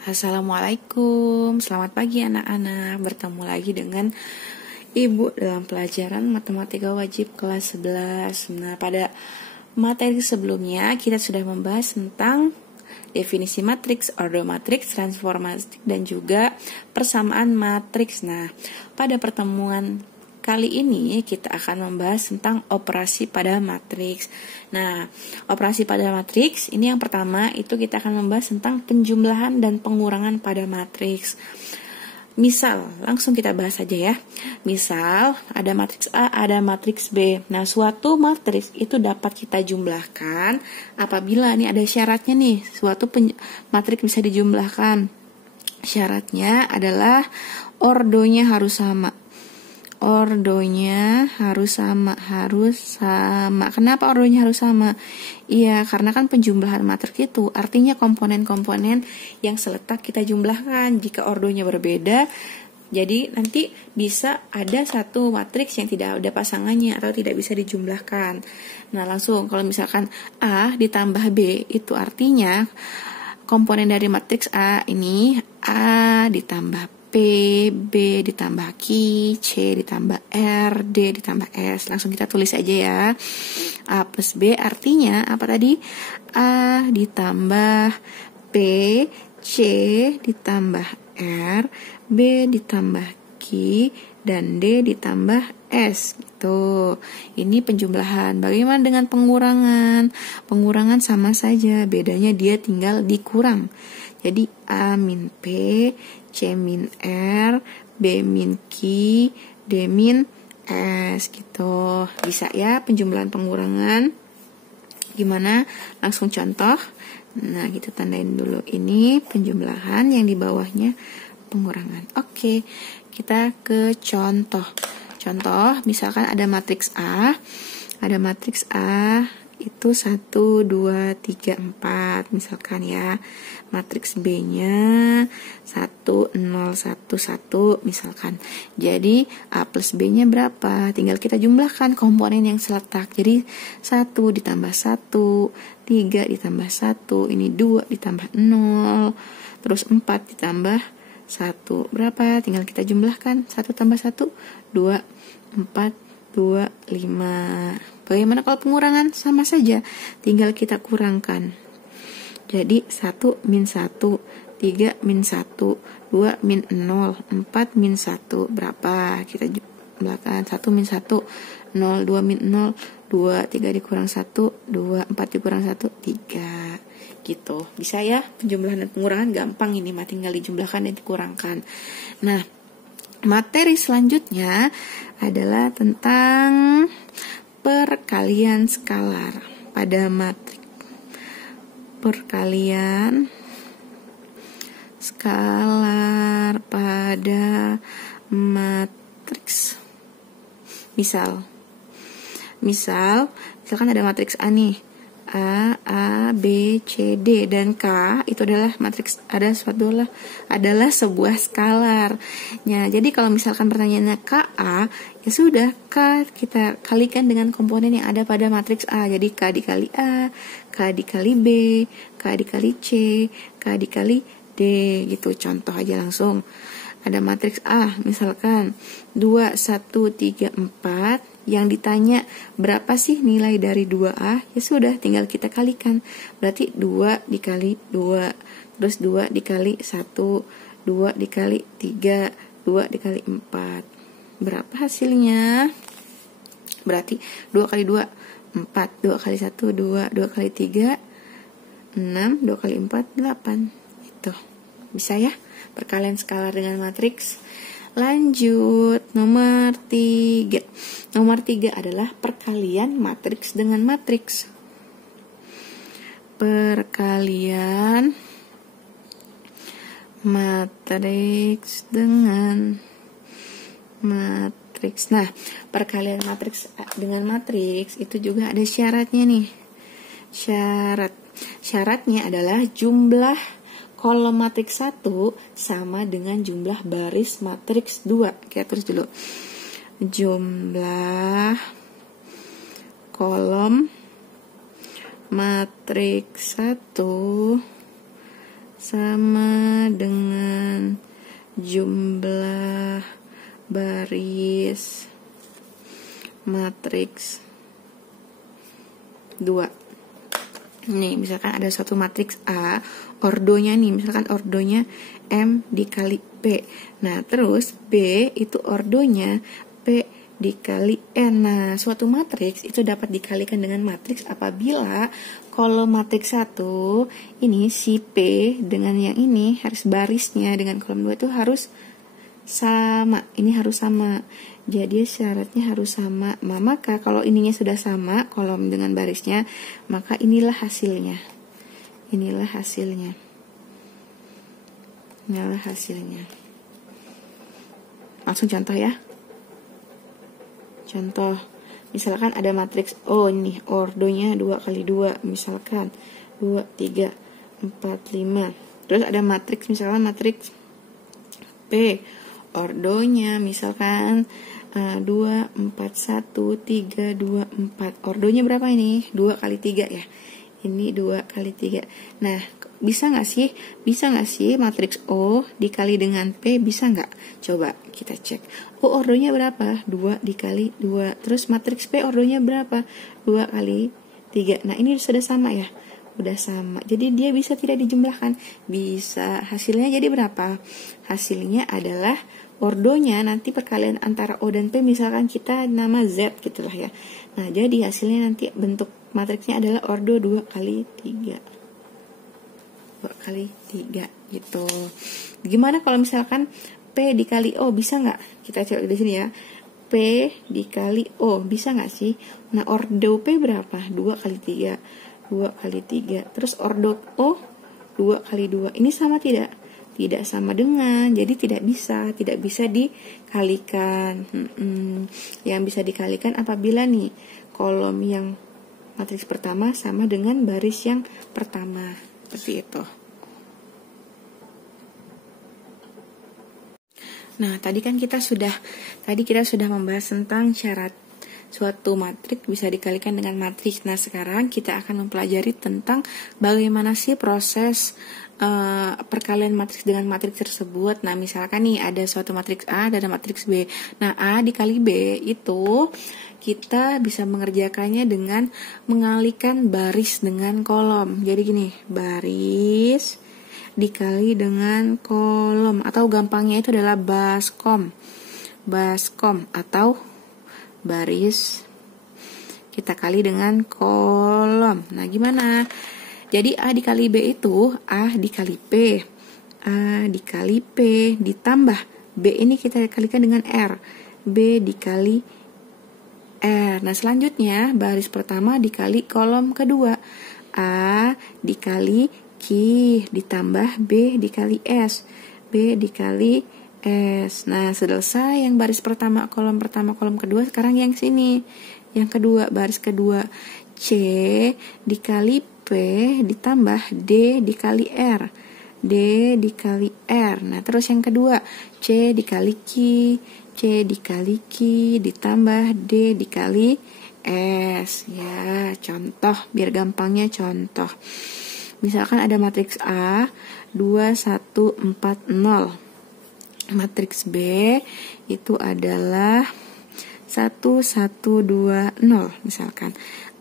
Assalamualaikum, selamat pagi anak-anak. Bertemu lagi dengan Ibu dalam pelajaran Matematika Wajib kelas 11. Nah, pada materi sebelumnya kita sudah membahas tentang definisi matriks, ordo matriks, transformasi, dan juga persamaan matriks. Nah, pada pertemuan kali ini kita akan membahas tentang operasi pada matriks. Nah, operasi pada matriks ini yang pertama itu kita akan membahas tentang penjumlahan dan pengurangan pada matriks. Misal, langsung kita bahas saja ya. Misal, ada matriks A, ada matriks B. Nah, suatu matriks itu dapat kita jumlahkan apabila nih ada syaratnya nih, suatu matriks bisa dijumlahkan. Syaratnya adalah ordonya harus sama. Ordonya harus sama. Kenapa ordonya harus sama? Iya, karena kan penjumlahan matriks itu artinya komponen-komponen yang seletak kita jumlahkan. Jika ordonya berbeda, jadi nanti bisa ada satu matriks yang tidak ada pasangannya atau tidak bisa dijumlahkan. Nah, langsung kalau misalkan A ditambah B, itu artinya komponen dari matriks A ini A ditambah P, B ditambah Q, C ditambah R, D ditambah S. Langsung kita tulis aja ya. A plus B artinya apa tadi? A ditambah P, C ditambah R, B ditambah Q, dan D ditambah S. Gitu. Ini penjumlahan. Bagaimana dengan pengurangan? Pengurangan sama saja, bedanya dia tinggal dikurang. Jadi A min P, C min R, B min Q, D min S gitu. Bisa ya penjumlahan pengurangan. Gimana? Langsung contoh. Nah, gitu tandain dulu ini penjumlahan, yang di bawahnya pengurangan. Oke, kita ke contoh. Contoh, misalkan ada matriks A. Ada matriks A itu 1, 2, 3, 4 misalkan ya. Matriks B-nya 1, 0, 1, 1 misalkan. Jadi A plus B-nya berapa? Tinggal kita jumlahkan komponen yang seletak. Jadi 1 ditambah 1, 3 ditambah 1, ini 2 ditambah 0, terus 4 ditambah 1. Berapa? Tinggal kita jumlahkan. 1 tambah 1, 2, 4, 2, 5. Bagaimana kalau pengurangan? Sama saja, tinggal kita kurangkan. Jadi 1 min 1, 3 min 1, 2 min 0, 4 min 1. Berapa? Kita jumlahkan. 1 min 1, 0, 2 min 0, 2, 3 dikurang 1, 2, 4 dikurang 1, 3. Gitu. Bisa ya? Penjumlahan dan pengurangan gampang ini, tinggal dijumlahkan dan dikurangkan. Nah, materi selanjutnya adalah tentang perkalian skalar pada matriks. Perkalian skalar pada matriks. Misalkan ada matriks A nih. A, B, C, D, dan K itu adalah matriks, adalah sebuah skalar. Nah, jadi kalau misalkan pertanyaannya KA, ya sudah, K kita kalikan dengan komponen yang ada pada matriks A. Jadi K dikali A, K dikali B, K dikali C, K dikali D, gitu. Contoh aja langsung. Ada matriks A, misalkan 2, 1, 3, 4. Yang ditanya berapa sih nilai dari 2A? Ya sudah, tinggal kita kalikan. Berarti 2 dikali 2, terus 2 dikali 1, 2 dikali 3, 2 dikali 4. Berapa hasilnya? Berarti 2 kali 2, 4, 2 kali 1, 2, 2 kali 3, 6, 2 kali 4, 8. Gitu. Bisa ya? Perkalian skalar dengan matriks. Lanjut, nomor 3. Nomor 3 adalah perkalian matriks dengan matriks. Perkalian matriks dengan matriks. Nah, perkalian matriks dengan matriks itu juga ada syaratnya nih. Syaratnya adalah jumlah kolom matriks 1 sama dengan jumlah baris matriks 2. Kita tulis dulu. Jumlah kolom matriks 1 sama dengan jumlah baris matriks 2. Nih, misalkan ada suatu matriks A, ordonya nih, misalkan ordonya M dikali P. Nah, terus B itu ordonya P dikali N. Nah, suatu matriks itu dapat dikalikan dengan matriks apabila kolom matriks 1 ini si P dengan yang ini harus barisnya dengan kolom 2 itu harus sama. Ini harus sama. Jadi syaratnya harus sama. Maka kalau ininya sudah sama, kolom dengan barisnya, maka inilah hasilnya. Inilah hasilnya. Inilah hasilnya. Langsung contoh ya. Contoh, misalkan ada matriks O nih, ordonya 2 kali 2, misalkan 2, 3, 4, 5. Terus ada matriks, misalkan matriks P, ordonya misalkan 2, 4, 1, 3, 2, 4. Ordonya berapa ini? 2 kali 3 ya. Ini 2 kali 3. Nah, bisa nggak sih matriks O dikali dengan P, bisa nggak? Coba kita cek. O ordonya berapa? 2 dikali 2. Terus matriks P ordonya berapa? 2 kali 3. Nah, ini sudah sama ya? Udah sama. Jadi dia bisa tidak dijumlahkan? Bisa. Hasilnya jadi berapa? Hasilnya adalah ordonya nanti perkalian antara O dan P, misalkan kita nama Z gitulah ya. Nah, jadi hasilnya nanti bentuk matriksnya adalah ordo 2 kali 3. 2 kali 3 gitu. Gimana kalau misalkan P dikali O, bisa nggak? Kita coba di sini ya. P dikali O, bisa nggak sih? Nah, ordo P berapa? 2 kali 3. 2 kali 3. Terus ordo O 2 kali 2. Ini sama tidak? Tidak sama dengan, jadi tidak bisa dikalikan. Yang bisa dikalikan apabila nih kolom yang matriks pertama sama dengan baris yang pertama, seperti itu. Nah, tadi kita sudah membahas tentang syarat suatu matriks bisa dikalikan dengan matriks. Nah, sekarang kita akan mempelajari tentang bagaimana sih proses perkalian matriks dengan matriks tersebut. Nah, misalkan nih ada suatu matriks A dan ada matriks B. Nah, A dikali B itu kita bisa mengerjakannya dengan mengalihkan baris dengan kolom. Jadi gini, baris dikali dengan kolom, atau gampangnya itu adalah baskom. Baskom atau baris kita kali dengan kolom. Nah, gimana? Jadi A dikali B itu A dikali P. A dikali P ditambah B ini kita kalikan dengan R. B dikali R. Nah, selanjutnya baris pertama dikali kolom kedua. A dikali Q ditambah B dikali S. B dikali S. Nah, selesai yang baris pertama, kolom kedua. Sekarang yang sini, yang kedua, baris kedua. C dikali P ditambah D dikali R. D dikali R. Nah, terus yang kedua, C dikali Q. C dikali Q ditambah D dikali S. Ya, contoh, biar gampangnya contoh. Misalkan ada matriks A 2, 1, 4, 0. Matriks B itu adalah 1, 1, 2, 0. Misalkan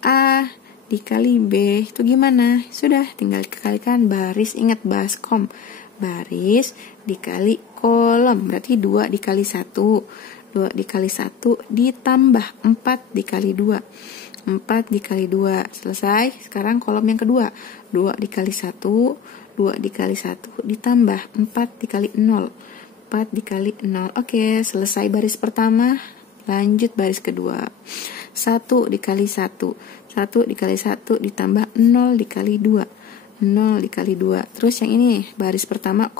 A dikali B itu gimana? Sudah, tinggal dikalikan baris. Ingat baskom. Baris dikali kolom. Berarti 2 dikali 1. 2 dikali 1 ditambah 4 dikali 2. 4 dikali 2. Selesai. Sekarang kolom yang kedua. 2 dikali 1. 2 dikali 1 ditambah 4 dikali 0. 4 dikali 0. Oke, selesai baris pertama. Lanjut baris kedua. 1 dikali 1. 1 dikali 1 ditambah 0 dikali 2. 0 dikali 2. Terus yang ini baris pertama,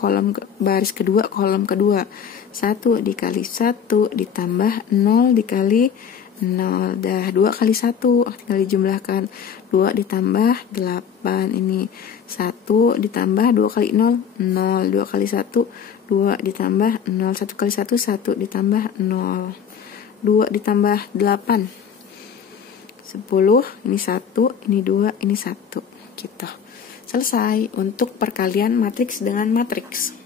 baris kedua, kolom kedua. 1 dikali 1 ditambah 0 dikali 0. Dah 2 kali 1 tinggal dijumlahkan. 2 ditambah 8. Ini 1 ditambah 2 kali 0 0. 2 kali 1 2 ditambah 0. 1 kali 1 1 ditambah 0. 2 ditambah 8 10. Ini 1, ini 2, ini 1 gitu. Selesai untuk perkalian matriks dengan matriks.